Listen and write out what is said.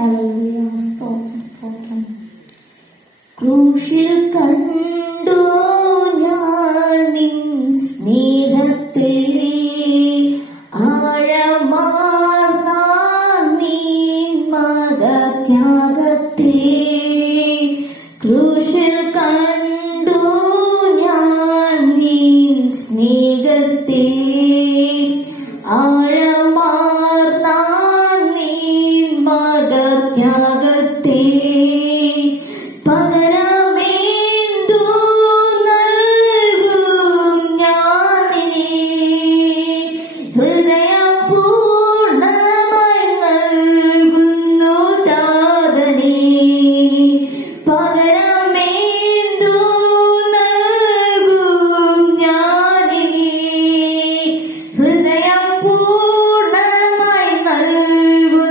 Hallelujah. സ്തോത്രം സ്തോത്രം. ക്രൂശിൽ കണ്ടു ഞാൻ നിൻ സ്നേഹത്തെ, ആഴമാർന്ന നീ മകത്യാഗത്തെ.